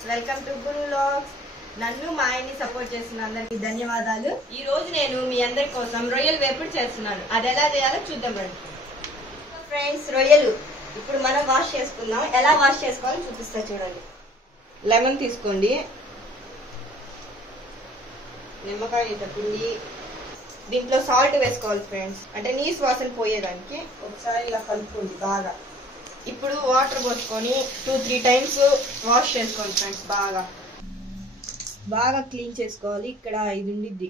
Friends, welcome to Guru vlogs. నన్ను మా ఆయన్ని సపోర్ట్ చేస్తున్న అందరికి ధన్యవాదాలు. ఈ రోజు నేను మీ అందరి కోసం రొయ్యలు వేపుడు చేస్తున్నాను. అది ఎలా చేయాలో చూద్దాం రండి. ఫ్రెండ్స్, రొయ్యలు ఇప్పుడు మనం వాష్ చేసుకుందాం. ఎలా వాష్ చేసుకోవాలో చూపిస్తా చూడండి. లెమన్ తీసుకోండి, నిమ్మకాయ పిండి, దీంట్లో సాల్ట్ వేసుకోవాలి ఫ్రెండ్స్, అంటే నీసు వాసన పోయేదానికి. ఒకసారి ఇలా కలుపుకోండి బాగా. ఇప్పుడు వాటర్ పోసుకొని 2-3 టైమ్స్ వాష్ చేసుకోండి ఫ్రెండ్స్. బాగా క్లీన్ చేసుకోవాలి. ఇక్కడ ఇది ఉండిద్ది,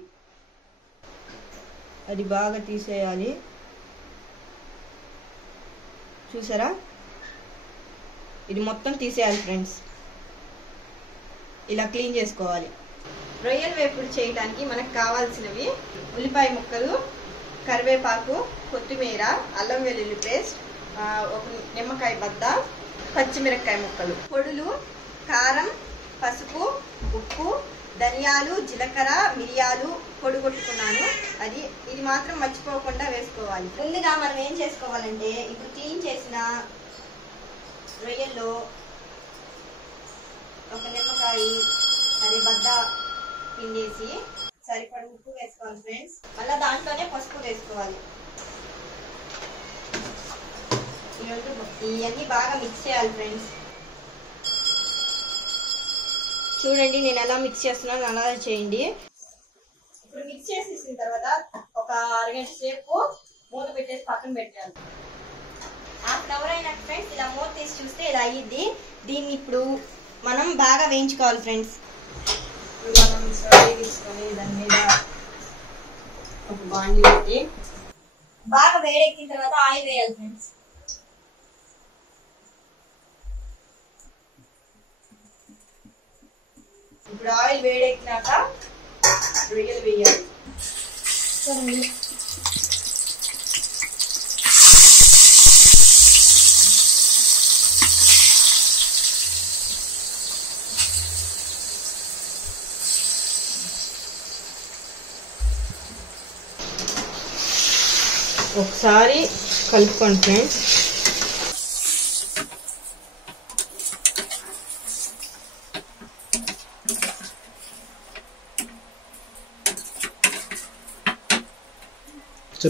అది బాగా తీసేయాలి. చూసారా, ఇది మొత్తం తీసేయాలి ఫ్రెండ్స్. ఇలా క్లీన్ చేసుకోవాలి. రొయ్యల వేపుడు చేయడానికి మనకు కావాల్సినవి ఉల్లిపాయ ముక్కలు, కరివేపాకు, కొత్తిమీర, అల్లం వెల్లుల్లి పేస్ట్, ఒక నిమ్మకాయ బద్ద, పచ్చిమిరపకాయ ముక్కలు, పొడులు, కారం, పసుపు, ఉప్పు, ధనియాలు, జీలకర్ర, మిరియాలు పొడి కొట్టుకున్నాను. ఇది మాత్రం మర్చిపోకుండా వేసుకోవాలి. ముందుగా మనం ఏం చేసుకోవాలంటే, ఇప్పుడు క్లీన్ చేసిన రొయ్యల్లో ఒక నిమ్మకాయ అది బద్ద పిండేసి సరిపడ ఉప్పు వేసుకోవాలి ఫ్రెండ్స్. మళ్ళీ దాంట్లోనే పసుపు వేసుకోవాలి. ఇవన్నీ బాగా మిక్స్ చేయాలి ఫ్రెండ్స్. చూడండి నేను ఎలా మిక్స్ చేస్తున్నాను, అలా చేయండి. ఇప్పుడు మిక్స్ చేసేసిన తర్వాత ఒక అరగంట సేపు మూత పెట్టేసి పక్కన పెట్టాలి. హాఫ్ అవర్ అయినా ఫ్రెండ్స్ ఇలా మూత తీసి చూస్తే ఇలా అయ్యిద్ది. దీన్ని ఇప్పుడు మనం బాగా వేయించుకోవాలి ఫ్రెండ్స్. ఇప్పుడు మనం స్టవ్ తీసుకొని దాని మీద ఒక బాండి పెట్టి బాగా వేడెక్కిన తర్వాత ఆయిల్ వేయాలి ఫ్రెండ్స్. ఇప్పుడు ఆయిల్ వేడెక్కినాక రొయ్యలు వేయాలి. ఒకసారి కలుపుకోండి ఫ్రెండ్స్.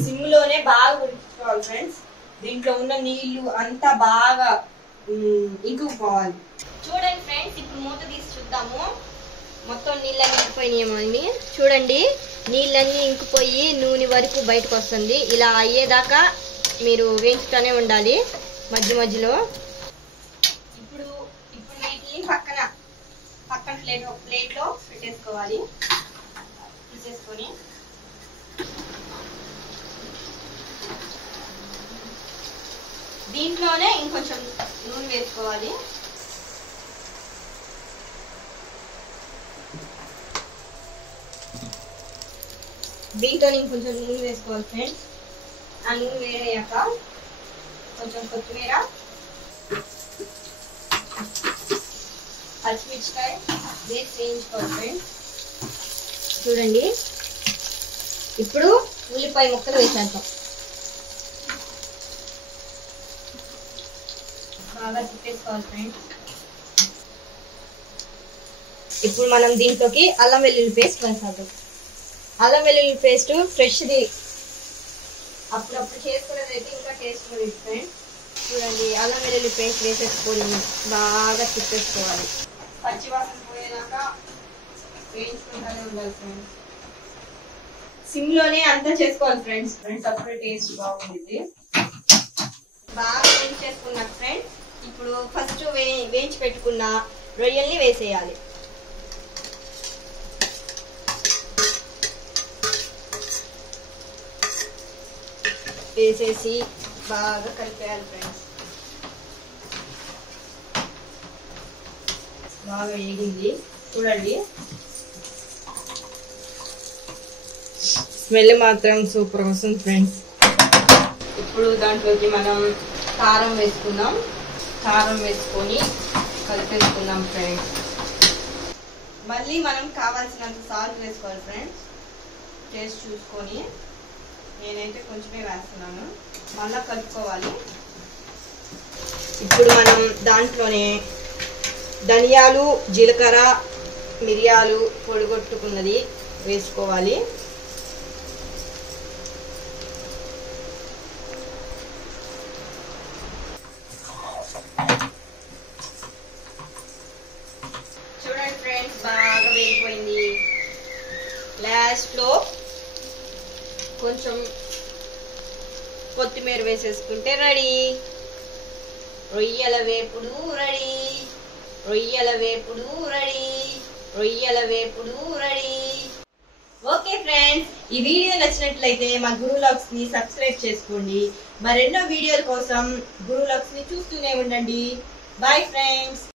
సిమ్లోనే బాగా ఉడికించుకోవాలి ఫ్రెండ్స్. దీంట్లో ఉన్న నీళ్లు అంతా బాగా ఇంకుపోవాలి. చూడండి ఫ్రెండ్స్, ఇప్పుడు మూత తీసి చూద్దాము. మొత్తం నీళ్ళన్నీ ఇంకిపోయినాయని చూడండి. నీళ్ళన్నీ ఇంకిపోయి నూనె వరకు బయటకు వస్తుంది. ఇలా అయ్యేదాకా మీరు వేయించుతూనే ఉండాలి మధ్య మధ్యలో. ఇప్పుడు వీటిని పక్కన ప్లేట్లో పెట్టేసుకోవాలి. తీసేసుకొని దీంట్లోనే ఇంకొంచెం నూనె వేసుకోవాలి. దీంట్లో ఇంకొంచెం నూనె వేసుకోవాలి ఫ్రెండ్స్. ఆ నూనె వేడయ్యాక కొంచెం కొత్తిమీర, పచ్చిమిరపకాయ వేసి వేయించుకోవాలి ఫ్రెండ్స్. చూడండి, ఇప్పుడు ఉల్లిపాయ ముక్కలు వేసేద్దాం. బాగా తిప్పేసుకోవాలి ఫ్రెండ్స్. ఇప్పుడు మనం దీంట్లోకి అల్లం వెల్లుల్లి పేస్ట్ వేసేద్దాం. అల్లం వెల్లుల్లి పేస్ట్ ఫ్రెష్ది, అప్పుడప్పుడు చేసుకునేది అయితే ఇంకా టేస్ట్ ఉంటుంది ఫ్రెండ్స్. చూడండి, అల్లం వెల్లుల్లి పేస్ట్ వేసేసుకొని బాగా తిప్పేసుకోవాలి. పచ్చివాసన పోయేదాకా వేయించుకుంటూనే ఉండాలి ఫ్రెండ్స్. సిమ్లోనే అంతా చేసుకోవాలి ఫ్రెండ్స్. అప్పుడే టేస్ట్ బాగుంటుంది. బాగా వేయించేసుకున్నాక ఫ్రెండ్స్, ఇప్పుడు ఫస్ట్ వేయించి పెట్టుకున్న రొయ్యల్ని వేసేయాలి. వేసేసి బాగా కలిపేయాలి ఫ్రెండ్స్. బాగా వేగింది చూడండి. స్మెల్ మాత్రం సూపర్ వస్తుంది ఫ్రెండ్స్. ఇప్పుడు దాంట్లోకి మనం కారం వేసుకుందాం. కారం వేసుకొని కలిపేసుకుందాం ఫ్రెండ్స్. మళ్ళీ మనం కావాల్సినంత సాల్ట్ వేసుకోవాలి ఫ్రెండ్స్. టేస్ట్ చూసుకొని, నేనైతే కొంచెమే వేస్తున్నాను. మళ్ళీ కలుపుకోవాలి. ఇప్పుడు మనం దాంట్లోనే ధనియాలు, జీలకర్ర, మిరియాలు పొడిగొట్టుకున్నది వేసుకోవాలి. చూడండి ఫ్రెండ్స్, బాగా వేగిపోయింది. లాస్ట్ లో కొంచెం కొత్తిమీర వేసేసుకుంటే రెడీ. రొయ్యల వేపుడు రెడీ, రొయ్యల వేపుడు రెడీ, రొయ్యల వేపుడు రెడీ. ఓకే ఫ్రెండ్స్, ఈ వీడియో నచ్చినట్లయితే మా గురు వ్లాగ్స్ ని సబ్స్క్రైబ్ చేసుకోండి. మరెన్నో వీడియోల కోసం గురు వ్లాగ్స్ ని చూస్తూనే ఉండండి. Bye friends.